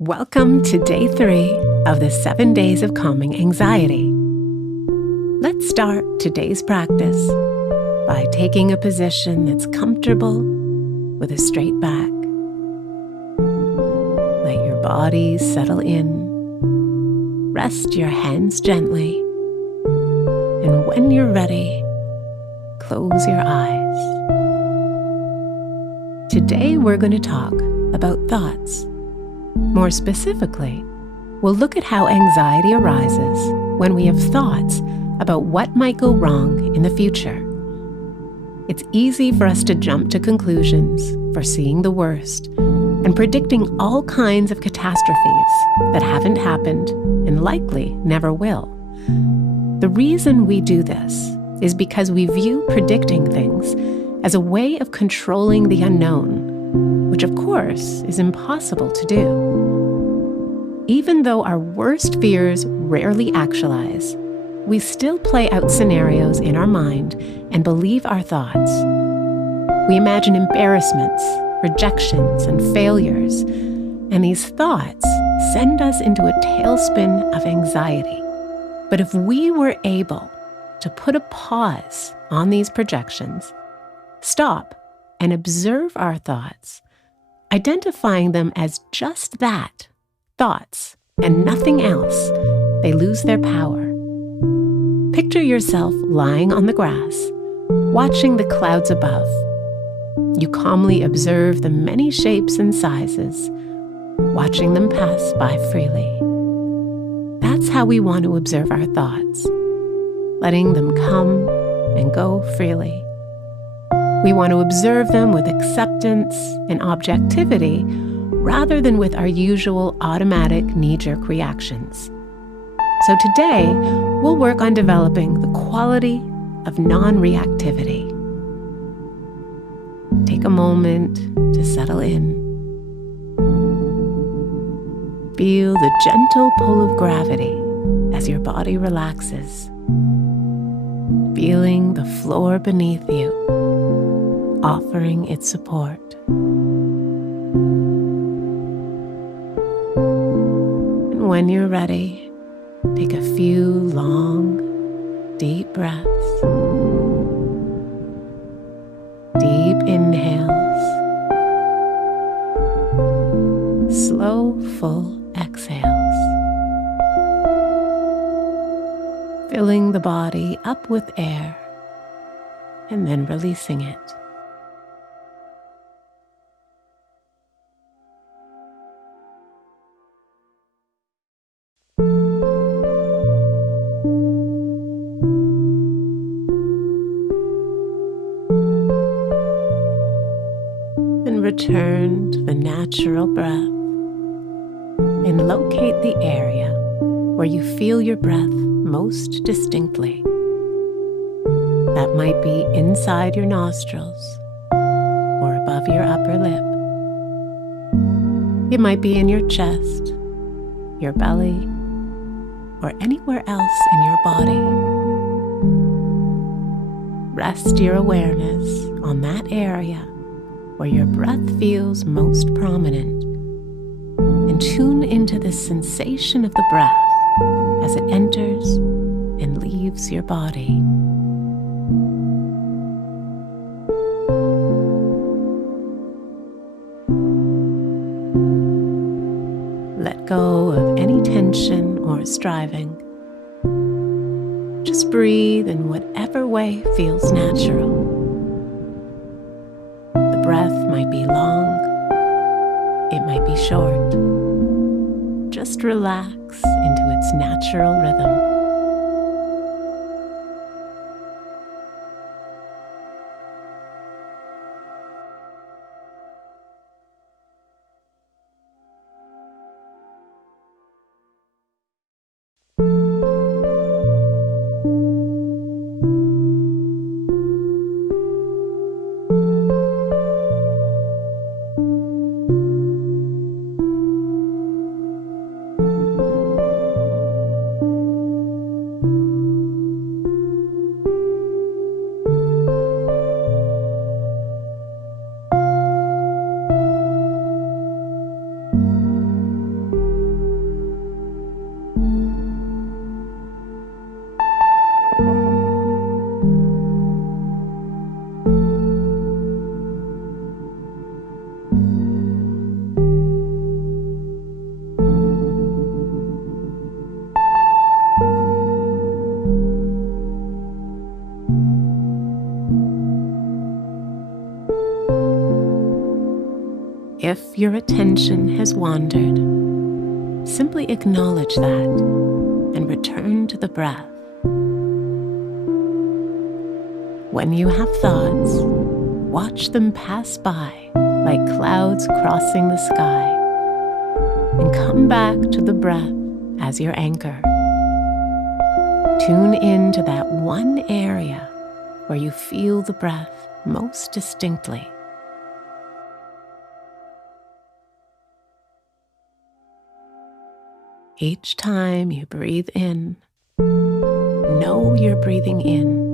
Welcome to day 3 of the 7 Days of Calming Anxiety. Let's start today's practice by taking a position that's comfortable with a straight back. Let your body settle in. Rest your hands gently. And when you're ready, close your eyes. Today we're going to talk about thoughts. More specifically, we'll look at how anxiety arises when we have thoughts about what might go wrong in the future. It's easy for us to jump to conclusions, foreseeing the worst, and predicting all kinds of catastrophes that haven't happened and likely never will. The reason we do this is because we view predicting things as a way of controlling the unknown, which of course is impossible to do. Even though our worst fears rarely actualize, we still play out scenarios in our mind and believe our thoughts. We imagine embarrassments, rejections, and failures, and these thoughts send us into a tailspin of anxiety. But if we were able to put a pause on these projections, stop and observe our thoughts, identifying them as just that, thoughts, and nothing else, they lose their power. Picture yourself lying on the grass, watching the clouds above. You calmly observe the many shapes and sizes, watching them pass by freely. That's how we want to observe our thoughts, letting them come and go freely. We want to observe them with acceptance and objectivity rather than with our usual automatic knee-jerk reactions. So today, we'll work on developing the quality of non-reactivity. Take a moment to settle in. Feel the gentle pull of gravity as your body relaxes, feeling the floor beneath you, offering its support. And when you're ready, take a few long, deep breaths. Deep inhales. Slow, full exhales. Filling the body up with air and then releasing it. And return to the natural breath and locate the area where you feel your breath most distinctly. That might be inside your nostrils or above your upper lip. It might be in your chest, your belly, or anywhere else in your body. Rest your awareness on that area where your breath feels most prominent, and tune into the sensation of the breath as it enters and leaves your body. Let go of any tension or striving. Just breathe in whatever way feels natural. The breath might be long, it might be short. Just relax into its natural rhythm. If your attention has wandered, simply acknowledge that and return to the breath. When you have thoughts, watch them pass by like clouds crossing the sky, and come back to the breath as your anchor. Tune in to that one area where you feel the breath most distinctly. Each time you breathe in, know you're breathing in.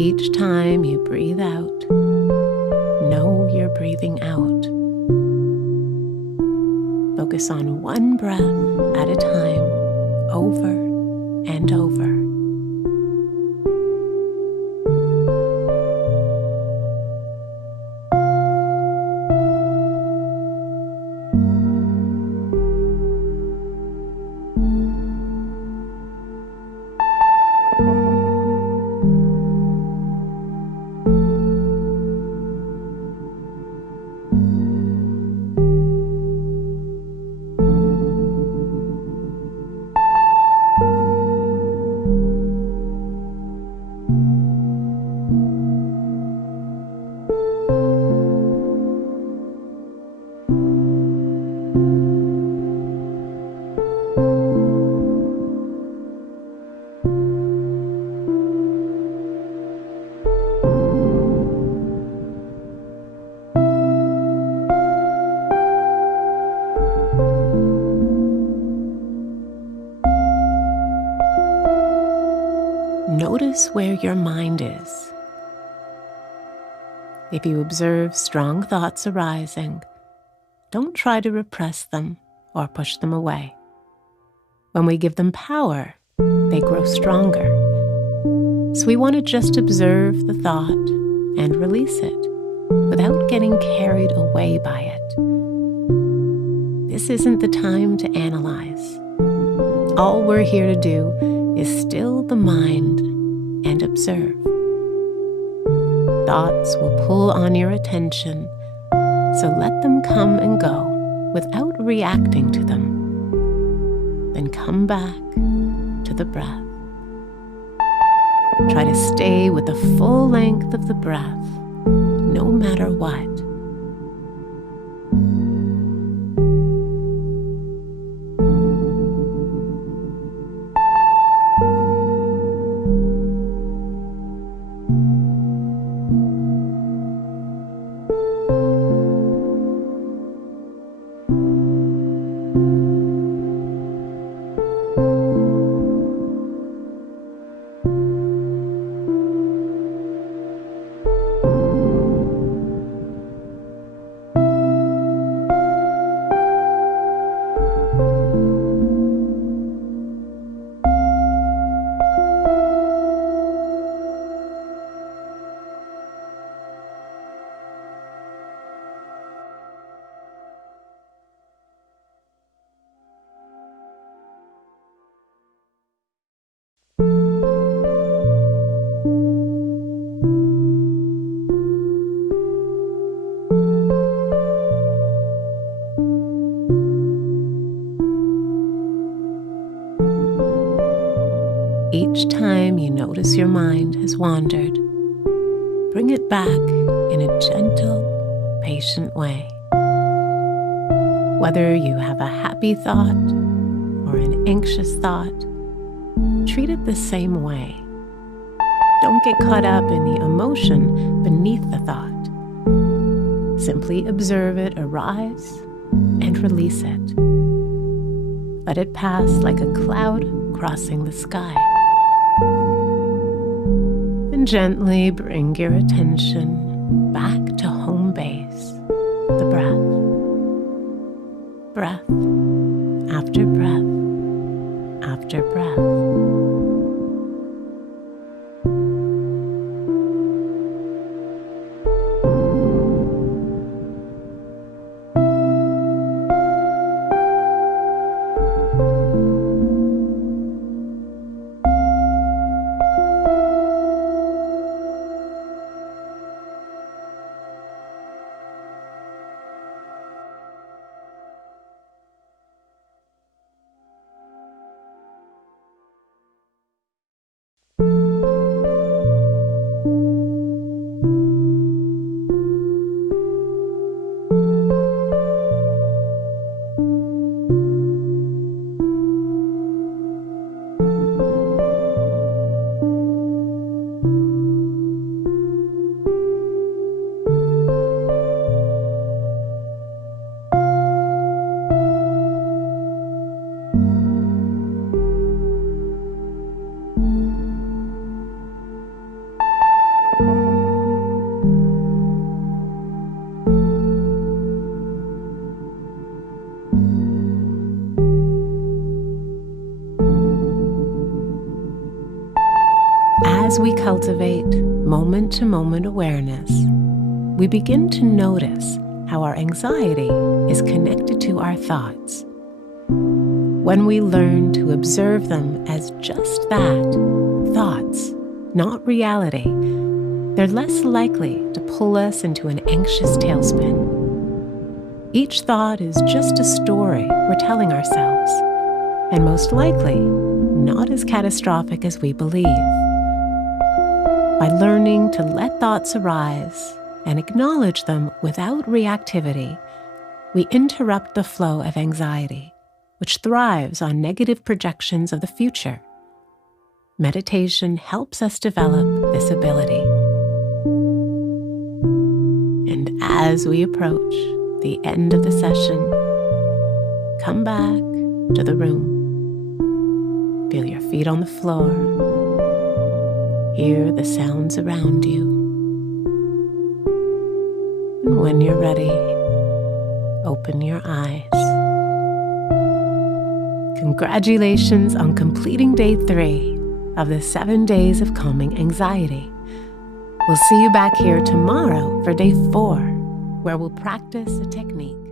Each time you breathe out, know you're breathing out. Focus on one breath at a time, over and over. Notice where your mind is. If you observe strong thoughts arising, don't try to repress them or push them away. When we give them power, they grow stronger. So we want to just observe the thought and release it without getting carried away by it. This isn't the time to analyze. All we're here to do is still the mind and observe. Thoughts will pull on your attention, so let them come and go without reacting to them. Then come back to the breath. Try to stay with the full length of the breath, no matter what. Each time you notice your mind has wandered, bring it back in a gentle, patient way. Whether you have a happy thought or an anxious thought, treat it the same way. Don't get caught up in the emotion beneath the thought. Simply observe it arise and release it. Let it pass like a cloud crossing the sky. And gently bring your attention back to home base, the breath. Breath after breath after breath. As we cultivate moment-to-moment awareness, we begin to notice how our anxiety is connected to our thoughts. When we learn to observe them as just that, thoughts, not reality, they're less likely to pull us into an anxious tailspin. Each thought is just a story we're telling ourselves, and most likely not as catastrophic as we believe. By learning to let thoughts arise and acknowledge them without reactivity, we interrupt the flow of anxiety, which thrives on negative projections of the future. Meditation helps us develop this ability. And as we approach the end of the session, come back to the room. Feel your feet on the floor. Hear the sounds around you. And when you're ready, open your eyes. Congratulations on completing day 3 of the 7 days of calming anxiety. We'll see you back here tomorrow for day 4, where we'll practice a technique